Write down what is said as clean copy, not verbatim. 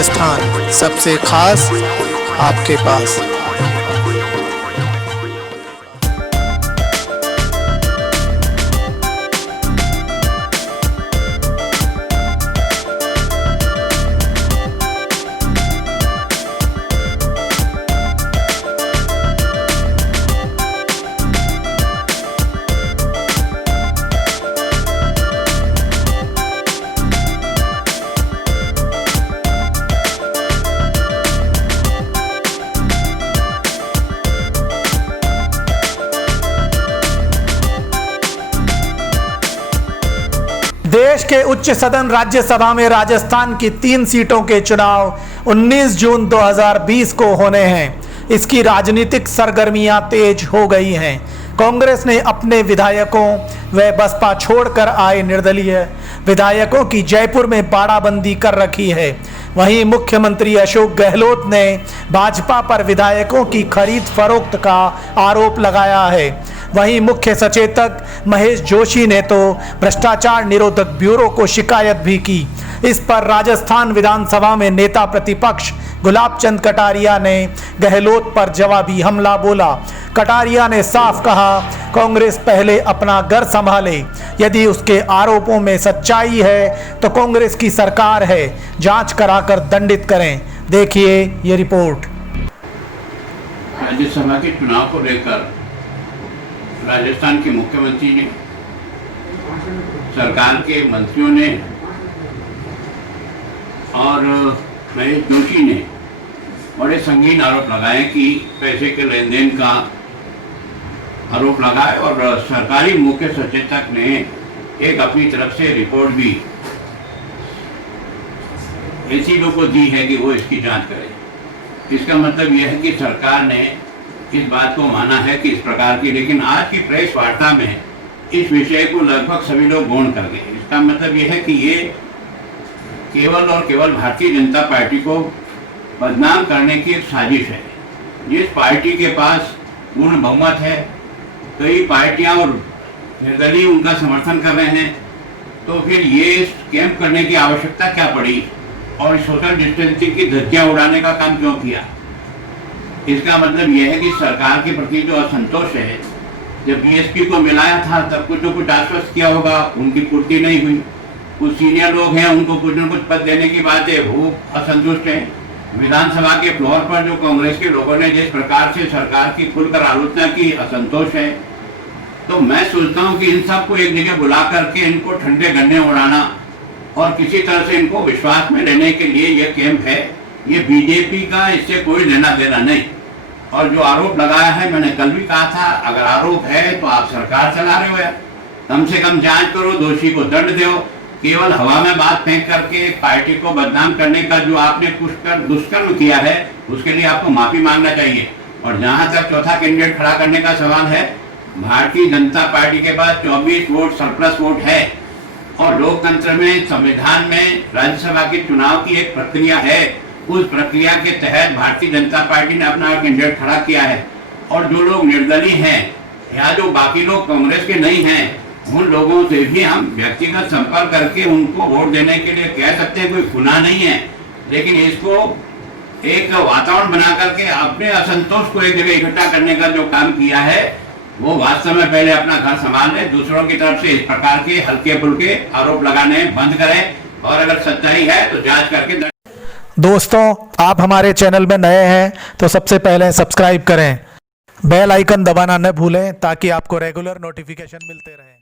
राजस्थान सबसे खास आपके पास। देश के उच्च सदन राज्यसभा में राजस्थान की 3 सीटों के चुनाव 19 जून 2020 को होने हैं। इसकी राजनीतिक सरगर्मियां तेज हो गई हैं। कांग्रेस ने अपने विधायकों व बसपा छोड़कर आए निर्दलीय विधायकों की जयपुर में बाड़ाबंदी कर रखी है। वहीं मुख्यमंत्री अशोक गहलोत ने भाजपा पर विधायकों की खरीद फरोख्त का आरोप लगाया है। वहीं मुख्य सचेतक महेश जोशी ने तो भ्रष्टाचार निरोधक ब्यूरो को शिकायत भी की। इस पर राजस्थान विधानसभा में नेता प्रतिपक्ष गुलाब चंद कटारिया ने गहलोत पर जवाबी हमला बोला। कटारिया ने साफ कहा, कांग्रेस पहले अपना घर संभाले। यदि उसके आरोपों में सच्चाई है तो कांग्रेस की सरकार है, जांच कराकर दंडित करें। देखिए ये रिपोर्ट। राज्यसभा के चुनाव को लेकर राजस्थान के मुख्यमंत्री ने, सरकार के मंत्रियों ने और महेश जोशी ने बड़े संगीन आरोप लगाए कि पैसे के लेन देन का आरोप लगाए और सरकारी मुख्य सचेतक ने एक अपनी तरफ से रिपोर्ट भी ऐसी लोगों को दी है कि वो इसकी जांच करें। इसका मतलब यह है कि सरकार ने इस बात को माना है कि इस प्रकार की, लेकिन आज की प्रेस वार्ता में इस विषय को लगभग सभी लोग गौण कर गए। इसका मतलब यह है कि ये केवल और केवल भारतीय जनता पार्टी को बदनाम करने की एक साजिश है। जिस पार्टी के पास पूर्ण बहुमत है, कई पार्टियां और निर्दलीय उनका समर्थन कर रहे हैं, तो फिर ये कैंप करने की आवश्यकता क्या पड़ी और सोशल डिस्टेंसिंग की धज्जियां उड़ाने का काम क्यों किया। इसका मतलब यह है कि सरकार के प्रति जो असंतोष है, जब बीएसपी को मिलाया था तब कुछ न कुछ आश्वस्त किया होगा, उनकी पूर्ति नहीं हुई। कुछ सीनियर लोग हैं, उनको कुछ न कुछ पद देने की बात है, वो असंतुष्ट हैं। विधानसभा के फ्लोर पर जो कांग्रेस के लोगों ने जिस प्रकार से सरकार की खुलकर आलोचना की, असंतोष है। तो मैं सोचता हूँ कि इन सबको एक जगह बुला करके इनको ठंडे गन्ने उड़ाना और किसी तरह से इनको विश्वास में लेने के लिए ये कैंप है। ये बीजेपी का इससे कोई लेना देना नहीं। और जो आरोप लगाया है, मैंने कल भी कहा था, अगर आरोप है तो आप सरकार चला रहे हो यार, कम से कम जांच करो, दोषी को दंड दो। केवल हवा में बात फेंक करके पार्टी को बदनाम करने का जो आपने कुछ कर दुष्कर्म किया है, उसके लिए आपको माफी मांगना चाहिए। और जहां तक चौथा कैंडिडेट खड़ा करने का सवाल है, भारतीय जनता पार्टी के पास 24 वोट सरप्लस वोट है और लोकतंत्र में, संविधान में राज्यसभा के चुनाव की एक प्रक्रिया है। उस प्रक्रिया के तहत भारतीय जनता पार्टी ने अपना कैंडिडेट खड़ा किया है। और जो लोग निर्दलीय हैं या जो बाकी लोग कांग्रेस के नहीं हैं, उन लोगों से भी हम व्यक्तिगत संपर्क करके उनको वोट देने के लिए कह सकते हैं, कोई गुनाह नहीं है। लेकिन इसको एक वातावरण बना करके अपने असंतोष को एक जगह इकट्ठा करने का जो काम किया है, वो वास्तव में पहले अपना घर संभाल ले। दूसरों की तरफ से इस प्रकार के हल्के फुल्के आरोप लगाने बंद करें और अगर सच्चाई है तो जांच करके। दोस्तों, आप हमारे चैनल में नए हैं तो सबसे पहले सब्सक्राइब करें, बेल आइकन दबाना न भूलें ताकि आपको रेगुलर नोटिफिकेशन मिलते रहें।